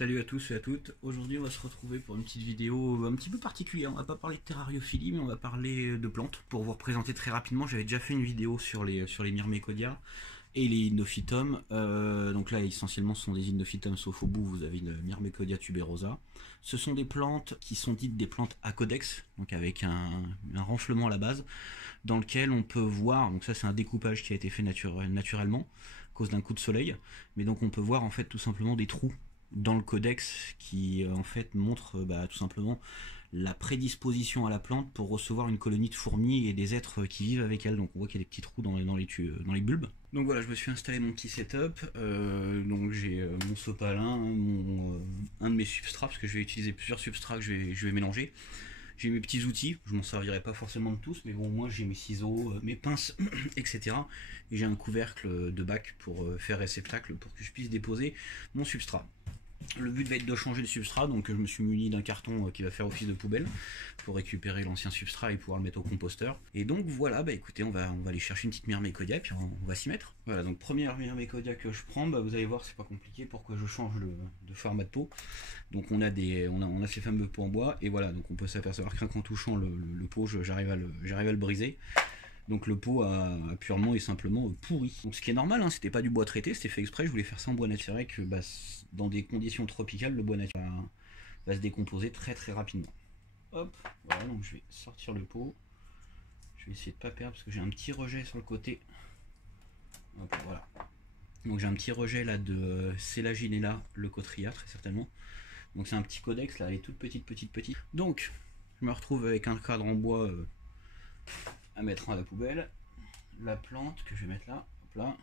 Salut à tous et à toutes. Aujourd'hui, on va se retrouver pour une petite vidéo un petit peu particulière. On va pas parler de terrariophilie, mais on va parler de plantes. Pour vous représenter très rapidement, j'avais déjà fait une vidéo sur les Myrmécodia et les Hypnophytum. Donc là, essentiellement, ce sont des Hypnophytum, sauf au bout, vous avez une Myrmécodia tuberosa. Ce sont des plantes qui sont dites des plantes à codex, donc avec un renflement à la base, dans lequel on peut voir, donc ça c'est un découpage qui a été fait naturellement, à cause d'un coup de soleil, mais donc on peut voir en fait tout simplement des trous dans le codex qui en fait montre tout simplement la prédisposition à la plante pour recevoir une colonie de fourmis et des êtres qui vivent avec elle. Donc on voit qu'il y a des petits trous dans les bulbes. Donc voilà, je me suis installé mon petit setup. Donc j'ai mon sopalin, un de mes substrats, parce que je vais utiliser plusieurs substrats que je vais mélanger. J'ai mes petits outils, je m'en servirai pas forcément de tous, mais bon, moi j'ai mes ciseaux, mes pinces, etc. Et j'ai un couvercle de bac pour faire réceptacle pour que je puisse déposer mon substrat. Le but va être de changer le substrat, donc je me suis muni d'un carton qui va faire office de poubelle pour récupérer l'ancien substrat et pouvoir le mettre au composteur. Et donc voilà, écoutez, on va aller chercher une petite Myrmécodia et puis on va s'y mettre. Voilà, donc première Myrmécodia que je prends, vous allez voir, c'est pas compliqué. Pourquoi je change de format de pot. Donc on a ces fameux pots en bois, et voilà, donc on peut s'apercevoir qu'en touchant le pot, j'arrive à le briser. Donc le pot a purement et simplement pourri. Donc ce qui est normal, hein, c'était pas du bois traité, c'était fait exprès, je voulais faire ça en bois naturel. C'est vrai que dans des conditions tropicales, le bois naturel va se décomposer très très rapidement. Hop, voilà, donc je vais sortir le pot. Je vais essayer de pas perdre parce que j'ai un petit rejet sur le côté. Hop, voilà. Donc j'ai un petit rejet là de Selaginella leucotria, très certainement. Donc c'est un petit codex là, elle est toute petite. Donc je me retrouve avec un cadre en bois à mettre à la poubelle, la plante que je vais mettre là, hop là.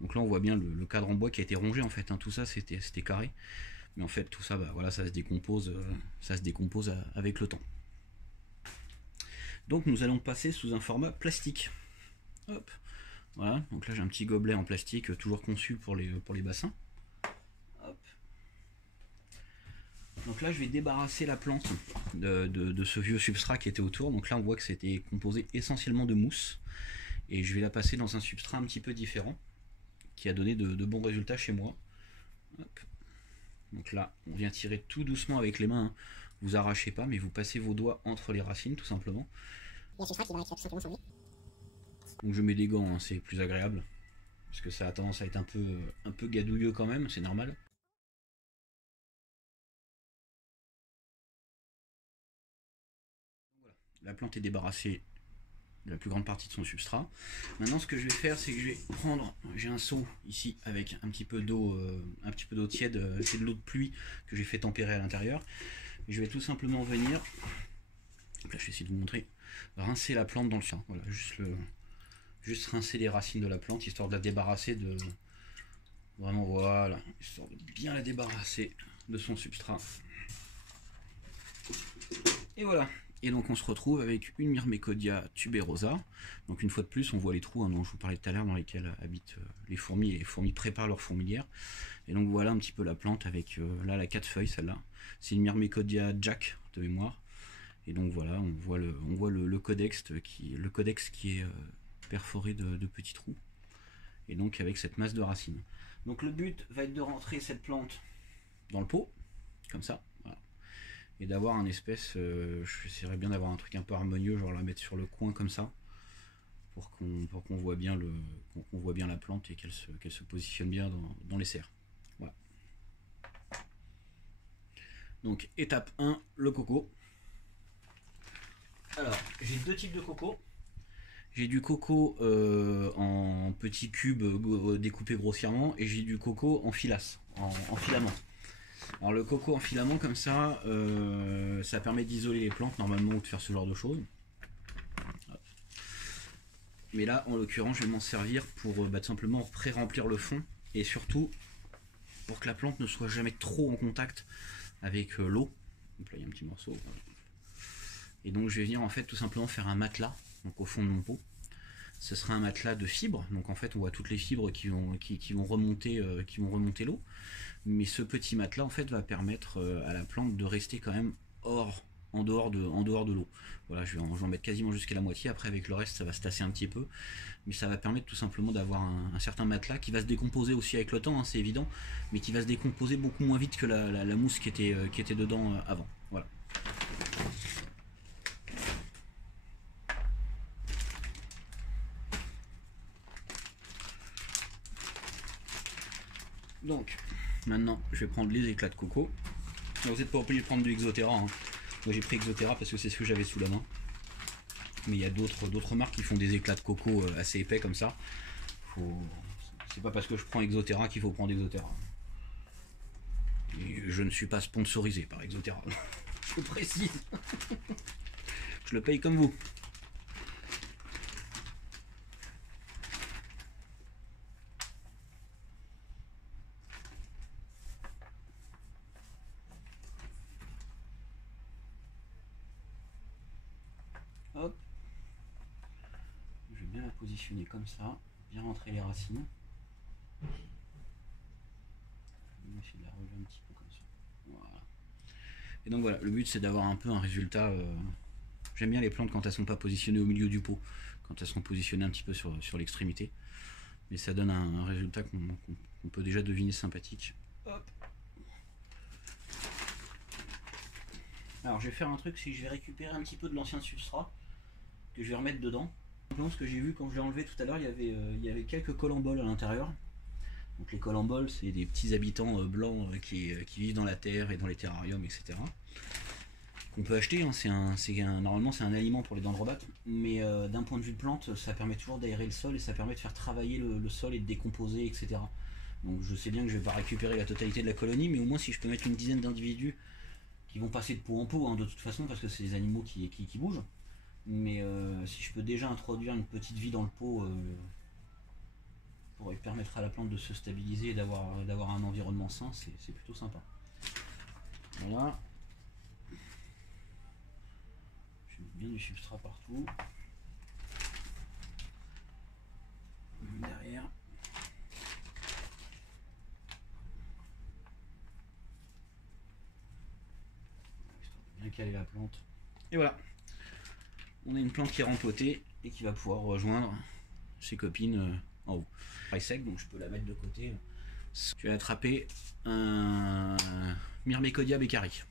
Donc là on voit bien le cadre en bois qui a été rongé en fait, hein. Tout ça c'était carré, mais en fait tout ça voilà, ça se décompose avec le temps. Donc nous allons passer sous un format plastique. Hop, voilà, donc là j'ai un petit gobelet en plastique toujours conçu pour les bassins. Hop. Donc là je vais débarrasser la plante de ce vieux substrat qui était autour. Donc là on voit que c'était composé essentiellement de mousse, et je vais la passer dans un substrat un petit peu différent qui a donné de bons résultats chez moi. Hop. Donc là on vient tirer tout doucement avec les mains, hein. Vous arrachez pas, mais vous passez vos doigts entre les racines tout simplement. Il y a un substrat qui va tout simplement s'enlever. Donc je mets des gants, hein, c'est plus agréable parce que ça a tendance à être un peu gadouilleux quand même, c'est normal. La plante est débarrassée de la plus grande partie de son substrat. Maintenant ce que je vais faire, c'est que je vais prendre, j'ai un seau ici avec un petit peu d'eau tiède, c'est de l'eau de pluie que j'ai fait tempérer à l'intérieur. Je vais tout simplement venir, là je vais essayer de vous montrer, rincer la plante dans le sang. Voilà, juste rincer les racines de la plante histoire de la débarrasser de, vraiment voilà, histoire de bien la débarrasser de son substrat. Et voilà. Et donc on se retrouve avec une Myrmécodia tuberosa. Donc une fois de plus, on voit les trous, hein, dont je vous parlais tout à l'heure, dans lesquels habitent les fourmis, et les fourmis préparent leur fourmilière. Et donc voilà un petit peu la plante avec là la 4 feuilles, celle-là. C'est une Myrmécodia Jack de mémoire. Et donc voilà, on voit le codex qui est perforé de petits trous. Et donc avec cette masse de racines. Donc le but va être de rentrer cette plante dans le pot, comme ça. Voilà. Et d'avoir un espèce, j'essaierais bien d'avoir un truc un peu harmonieux, genre la mettre sur le coin comme ça, pour qu'on voit bien la plante et qu'elle se positionne bien dans les serres. Voilà. Donc étape 1, le coco. Alors j'ai deux types de coco. J'ai du coco en petits cubes découpés grossièrement, et j'ai du coco en filasse, en filament. Alors le coco en filament comme ça, ça permet d'isoler les plantes normalement ou de faire ce genre de choses. Hop. Mais là en l'occurrence je vais m'en servir pour tout simplement pré-remplir le fond, et surtout pour que la plante ne soit jamais trop en contact avec l'eau. Donc là il y a un petit morceau. Et donc je vais venir en fait tout simplement faire un matelas, donc au fond de mon pot. Ce sera un matelas de fibres, donc en fait on voit toutes les fibres qui vont remonter l'eau. Mais ce petit matelas en fait va permettre à la plante de rester quand même hors en dehors de l'eau. Voilà, je vais en mettre quasiment jusqu'à la moitié. Après, avec le reste, ça va se tasser un petit peu. Mais ça va permettre tout simplement d'avoir un certain matelas qui va se décomposer aussi avec le temps, hein, c'est évident, mais qui va se décomposer beaucoup moins vite que la mousse qui était dedans avant. Voilà. Donc, maintenant, je vais prendre les éclats de coco. Alors, vous n'êtes pas obligé de prendre du Exotera. Hein. Moi, j'ai pris Exotera parce que c'est ce que j'avais sous la main. Mais il y a d'autres marques qui font des éclats de coco assez épais comme ça. C'est pas parce que je prends Exotera qu'il faut prendre Exotera. Et je ne suis pas sponsorisé par Exotera. Je précise. Je le paye comme vous. Hop. Je vais bien la positionner comme ça, bien rentrer les racines. Je vais essayer de la relever un petit peu comme ça. Voilà. Et donc voilà, le but c'est d'avoir un peu un résultat. J'aime bien les plantes quand elles sont pas positionnées au milieu du pot, quand elles sont positionnées un petit peu sur l'extrémité. Mais ça donne un résultat qu'on peut déjà deviner sympathique. Hop. Alors je vais faire un truc, c'est que je vais récupérer un petit peu de l'ancien substrat que je vais remettre dedans. Ce que j'ai vu quand je l'ai enlevé tout à l'heure, il y avait quelques colamboles à l'intérieur. Donc les colamboles, c'est des petits habitants blancs qui vivent dans la terre et dans les terrariums, etc. Qu'on peut acheter, hein. Normalement c'est un aliment pour les dendrobates, mais d'un point de vue de plante, ça permet toujours d'aérer le sol et ça permet de faire travailler le sol et de décomposer, etc. Donc je sais bien que je vais pas récupérer la totalité de la colonie, mais au moins si je peux mettre une dizaine d'individus qui vont passer de pot en pot, hein, de toute façon, parce que c'est des animaux qui bougent. Mais si je peux déjà introduire une petite vie dans le pot pour permettre à la plante de se stabiliser et d'avoir un environnement sain, c'est plutôt sympa. Voilà. Je mets bien du substrat partout. Derrière. Bien caler la plante. Et voilà. On a une plante qui est rempotée et qui va pouvoir rejoindre ses copines en haut. Elle est sec, donc je peux la mettre de côté. Je vais attraper un Myrmécodia beccari.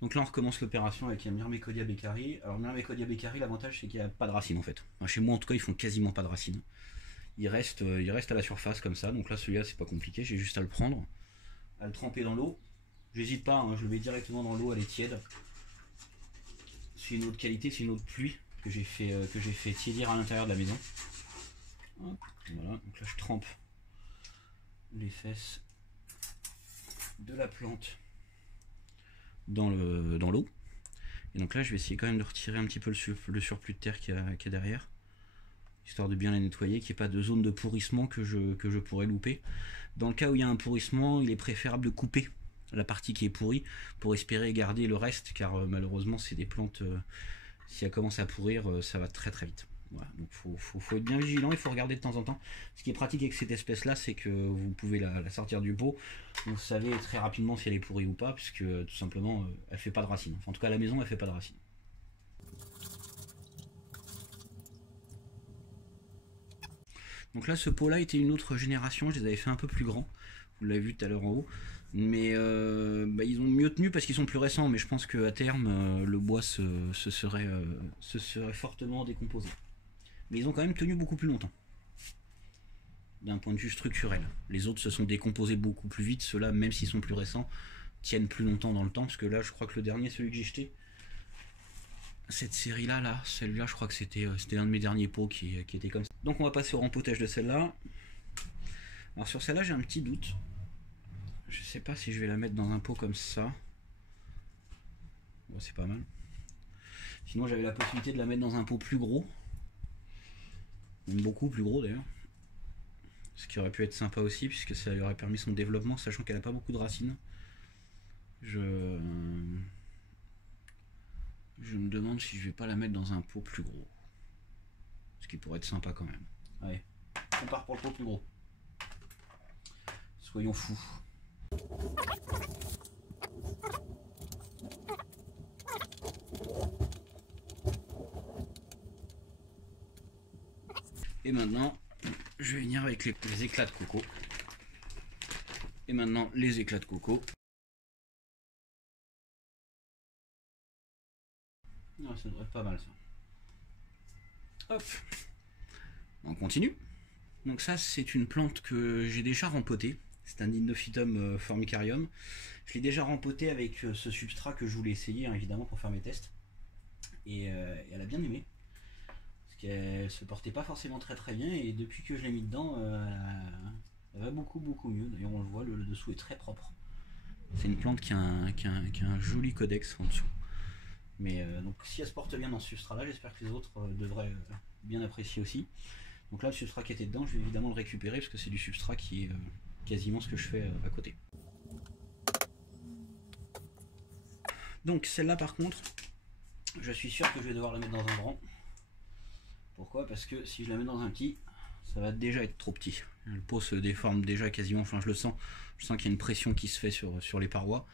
Donc là on recommence l'opération avec un Myrmécodia beccari. Alors Myrmécodia beccari, l'avantage c'est qu'il n'y a pas de racines en fait. Chez moi en tout cas ils font quasiment pas de racines. Il reste à la surface comme ça. Donc là celui-là c'est pas compliqué, j'ai juste à le prendre, à le tremper dans l'eau. J'hésite pas, hein, je le mets directement dans l'eau, elle est tiède. C'est une eau de qualité, c'est une eau de pluie que j'ai fait tiédir à l'intérieur de la maison. Hop, voilà, donc là je trempe les fesses de la plante dans l'eau. Et donc là je vais essayer quand même de retirer un petit peu le surplus de terre qu'il y a derrière, histoire de bien la nettoyer, qu'il n'y ait pas de zone de pourrissement que je pourrais louper. Dans le cas où il y a un pourrissement, il est préférable de couper la partie qui est pourrie pour espérer garder le reste, car malheureusement c'est des plantes, si elles commencent à pourrir, ça va très très vite. Voilà, donc faut être bien vigilant, il faut regarder de temps en temps. Ce qui est pratique avec cette espèce là, c'est que vous pouvez la sortir du pot, vous savez très rapidement si elle est pourrie ou pas, puisque tout simplement elle fait pas de racines. Enfin, en tout cas à la maison elle fait pas de racines. Donc là ce pot là était une autre génération, je les avais fait un peu plus grands, vous l'avez vu tout à l'heure en haut. Mais ils ont mieux tenu parce qu'ils sont plus récents, mais je pense qu'à terme le bois se serait fortement décomposé. Mais ils ont quand même tenu beaucoup plus longtemps, d'un point de vue structurel. Les autres se sont décomposés beaucoup plus vite, ceux-là, même s'ils sont plus récents, tiennent plus longtemps dans le temps, parce que là je crois que le dernier, celui que j'ai jeté, cette série là, celle-là je crois que c'était un de mes derniers pots qui était comme ça. Donc on va passer au rempotage de celle-là. Alors sur celle-là j'ai un petit doute. Je sais pas si je vais la mettre dans un pot comme ça. Bon, c'est pas mal. Sinon j'avais la possibilité de la mettre dans un pot plus gros. Même beaucoup plus gros d'ailleurs. Ce qui aurait pu être sympa aussi puisque ça lui aurait permis son développement, sachant qu'elle n'a pas beaucoup de racines. Je me demande si je vais pas la mettre dans un pot plus gros. Ce qui pourrait être sympa quand même. Allez, on part pour le pot plus gros. Soyons fous. Et maintenant, je vais venir avec les éclats de coco. Et maintenant, les éclats de coco. Non, ça devrait être pas mal ça. Hop. On continue. Donc ça, c'est une plante que j'ai déjà rempotée. C'est un Dindophytum formicarium. Je l'ai déjà rempoté avec ce substrat que je voulais essayer, hein, évidemment, pour faire mes tests. Et elle a bien aimé. Parce qu'elle se portait pas forcément très très bien. Et depuis que je l'ai mis dedans, elle va beaucoup mieux. D'ailleurs, on le voit, le dessous est très propre. C'est une plante qui a un joli codex en dessous. Mais donc si elle se porte bien dans ce substrat là, j'espère que les autres devraient bien apprécier aussi. Donc là, le substrat qui était dedans, je vais évidemment le récupérer parce que c'est du substrat qui est quasiment ce que je fais à côté. Donc celle-là par contre, je suis sûr que je vais devoir la mettre dans un grand. Pourquoi? Parce que si je la mets dans un petit, ça va déjà être trop petit. Le pot se déforme déjà quasiment, enfin je sens qu'il y a une pression qui se fait sur les parois.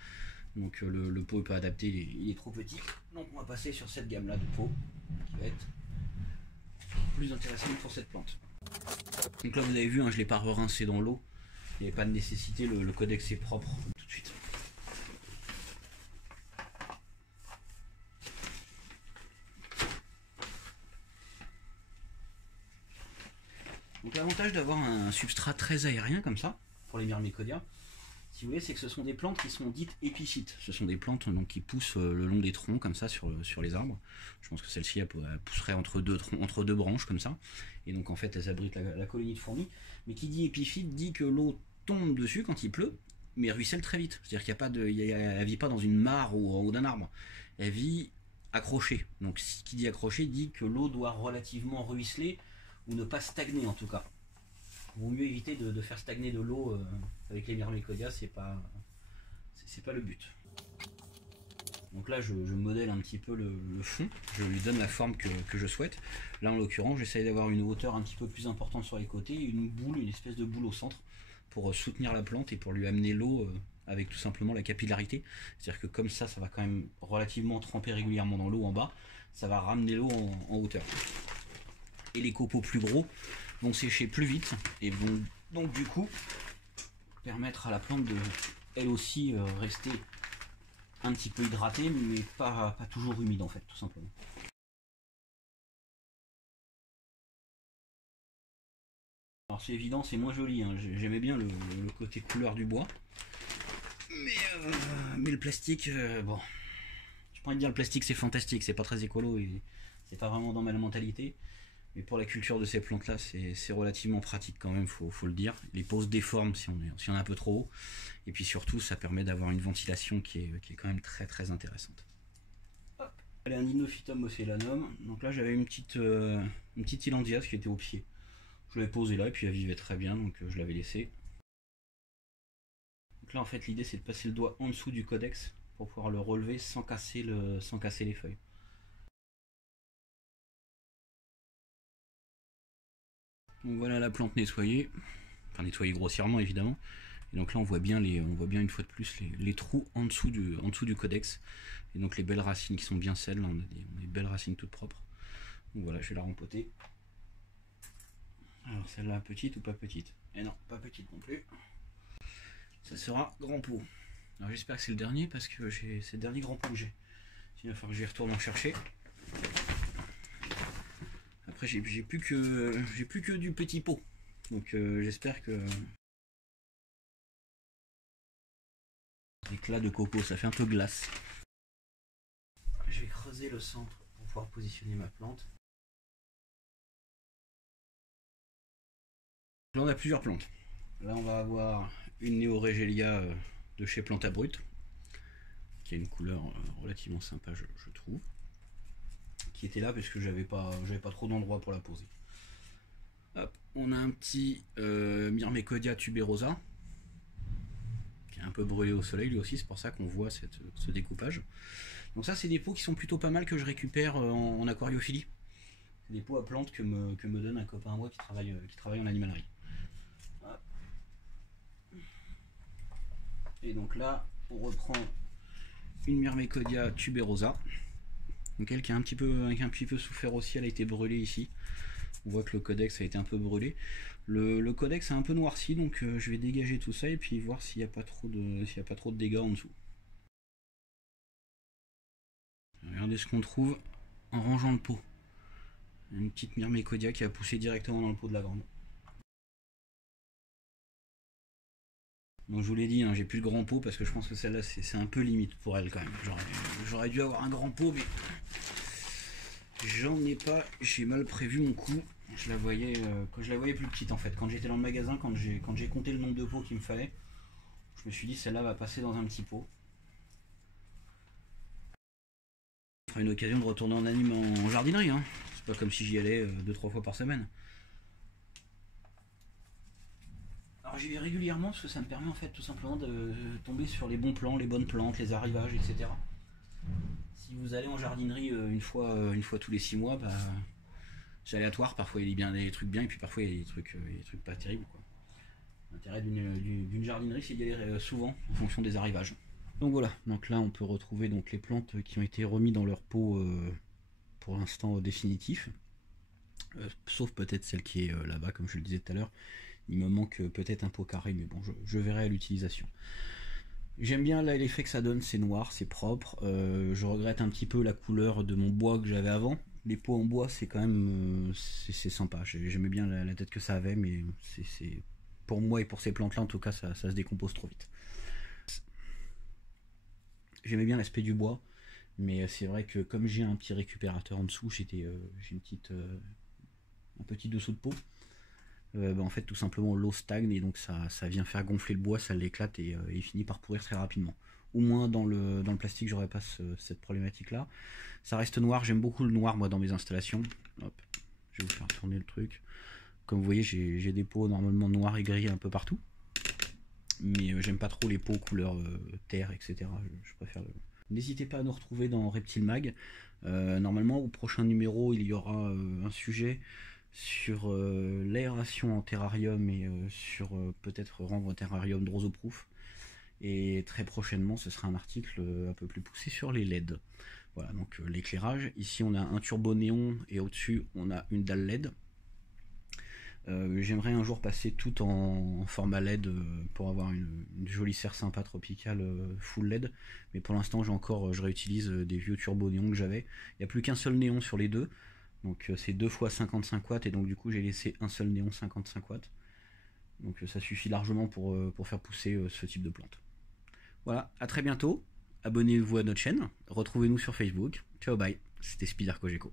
Donc le pot n'est pas adapté, il est trop petit. Donc on va passer sur cette gamme là de pots qui va être plus intéressante pour cette plante. Donc là vous avez vu, hein, je ne l'ai pas rincé dans l'eau. Il n'y avait pas de nécessité, le codex est propre tout de suite. Donc l'avantage d'avoir un substrat très aérien comme ça, pour les Myrmécodia, si vous voulez, c'est que ce sont des plantes qui sont dites épiphytes. Ce sont des plantes donc, qui poussent le long des troncs comme ça sur les arbres. Je pense que celle-ci elle pousserait entre deux branches comme ça. Et donc en fait elles abritent la colonie de fourmis. Mais qui dit épiphyte dit que l'eau tombe dessus quand il pleut, mais ruisselle très vite. C'est-à-dire qu'il n'y a pas elle vit pas dans une mare ou en haut d'un arbre. Elle vit accrochée. Donc qui dit accrochée dit que l'eau doit relativement ruisseler ou ne pas stagner en tout cas. Il vaut mieux éviter de faire stagner de l'eau avec les Myrmécodia, c'est pas le but. Donc là je modèle un petit peu le fond, je lui donne la forme que je souhaite. Là en l'occurrence j'essaie d'avoir une hauteur un petit peu plus importante sur les côtés, une espèce de boule au centre pour soutenir la plante et pour lui amener l'eau avec tout simplement la capillarité. C'est-à-dire que comme ça va quand même relativement tremper régulièrement dans l'eau en bas, ça va ramener l'eau en hauteur. Et les copeaux plus gros vont sécher plus vite et vont donc du coup permettre à la plante de elle aussi rester un petit peu hydratée mais pas toujours humide en fait tout simplement. Alors c'est évident, c'est moins joli, hein. J'aimais bien le côté couleur du bois mais le plastique bon, je pourrais dire le plastique c'est fantastique, c'est pas très écolo et c'est pas vraiment dans ma mentalité. Mais pour la culture de ces plantes là c'est relativement pratique quand même, faut le dire. Les peaux se déforment si on est un peu trop haut. Et puis surtout ça permet d'avoir une ventilation qui est quand même très intéressante. Hop. Allez, un Dindophytum ocellanum. Donc là j'avais une petite Ilandias qui était au pied. Je l'avais posée là et puis elle vivait très bien donc je l'avais laissée. Donc là en fait l'idée c'est de passer le doigt en dessous du codex pour pouvoir le relever sans casser les feuilles. Donc voilà la plante nettoyée, enfin nettoyée grossièrement évidemment. Et donc là on voit bien une fois de plus les trous en dessous du codex. Et donc les belles racines qui sont bien celles, là on a des belles racines toutes propres. Donc voilà, je vais la rempoter. Alors celle-là petite ou pas petite? Et non, pas petite non plus. Ça sera grand pot. Alors j'espère que c'est le dernier parce que c'est le dernier grand pot que j'ai. Il va falloir que j'y retourne en chercher. Après j'ai plus que du petit pot. Donc j'espère que l'éclat de coco ça fait un peu glace. Je vais creuser le centre pour pouvoir positionner ma plante. Là on a plusieurs plantes. Là on va avoir une Neoregelia de chez Planta Brut qui a une couleur relativement sympa je trouve, qui était là parce que j'avais pas trop d'endroit pour la poser. Hop, on a un petit Myrmécodia tuberosa qui est un peu brûlé au soleil lui aussi, c'est pour ça qu'on voit ce découpage. Donc ça c'est des pots qui sont plutôt pas mal que je récupère en aquariophilie. C'est des pots à plantes que me donne un copain à moi qui travaille en animalerie. Hop. Et donc là on reprend une Myrmécodia tuberosa, donc elle qui a un petit peu souffert aussi, elle a été brûlée ici. On voit que le codex a été un peu brûlé. Le codex est un peu noirci, donc je vais dégager tout ça et puis voir s'il n'y a pas trop de dégâts en dessous. Regardez ce qu'on trouve en rangeant le pot. Une petite Myrmécodia qui a poussé directement dans le pot de lavande. Donc je vous l'ai dit, hein, j'ai plus le grand pot parce que je pense que celle-là c'est un peu limite pour elle quand même. J'aurais dû avoir un grand pot, mais j'en ai pas. J'ai mal prévu mon coup. Je la voyais quand je la voyais plus petite en fait. Quand j'étais dans le magasin, quand j'ai compté le nombre de pots qu'il me fallait, je me suis dit celle-là va passer dans un petit pot. Ça fera une occasion de retourner en anime en jardinerie. Hein. C'est pas comme si j'y allais 2-3 fois par semaine. Alors j'y vais régulièrement parce que ça me permet en fait tout simplement de tomber sur les bons plans, les bonnes plantes, les arrivages, etc. Si vous allez en jardinerie une fois tous les 6 mois, bah, c'est aléatoire. Parfois il y a des trucs bien et puis parfois il y a des trucs pas terribles. L'intérêt d'une jardinerie, c'est d'y aller souvent en fonction des arrivages. Donc voilà, donc là on peut retrouver donc les plantes qui ont été remises dans leur pot pour l'instant définitif. Sauf peut-être celle qui est là-bas, comme je le disais tout à l'heure. Il me manque peut-être un pot carré, mais bon, je verrai à l'utilisation. J'aime bien là l'effet que ça donne, c'est noir, c'est propre. Je regrette un petit peu la couleur de mon bois que j'avais avant. Les pots en bois, c'est quand même c'est sympa. J'aimais bien la tête que ça avait, mais c'est pour moi et pour ces plantes-là, en tout cas, ça se décompose trop vite. J'aimais bien l'aspect du bois, mais c'est vrai que comme j'ai un petit récupérateur en dessous, j'ai un petit dessous de pot. Bah, en fait tout simplement l'eau stagne et donc ça vient faire gonfler le bois, ça l'éclate et il finit par pourrir très rapidement. Au moins dans le plastique j'aurais pas cette problématique là. Ça reste noir, j'aime beaucoup le noir moi dans mes installations. Hop, je vais vous faire tourner le truc. Comme vous voyez j'ai des pots normalement noirs et gris un peu partout. Mais j'aime pas trop les pots couleur terre, etc. Je préfère le... N'hésitez pas à nous retrouver dans Reptile Mag. Normalement au prochain numéro il y aura un sujet sur l'aération en terrarium et sur peut-être rendre un terrarium drosoproof. Et très prochainement, ce sera un article un peu plus poussé sur les LED. Voilà, donc l'éclairage. Ici, on a un turbo néon et au-dessus, on a une dalle LED. J'aimerais un jour passer tout en format LED pour avoir une jolie serre sympa tropicale full LED. Mais pour l'instant, je réutilise des vieux turbo néons que j'avais. Il n'y a plus qu'un seul néon sur les deux. Donc c'est 2 fois 55 watts et donc du coup j'ai laissé un seul néon 55 watts. Donc ça suffit largement pour faire pousser ce type de plante. Voilà, à très bientôt. Abonnez-vous à notre chaîne. Retrouvez-nous sur Facebook. Ciao, bye. C'était Spider Cogeco.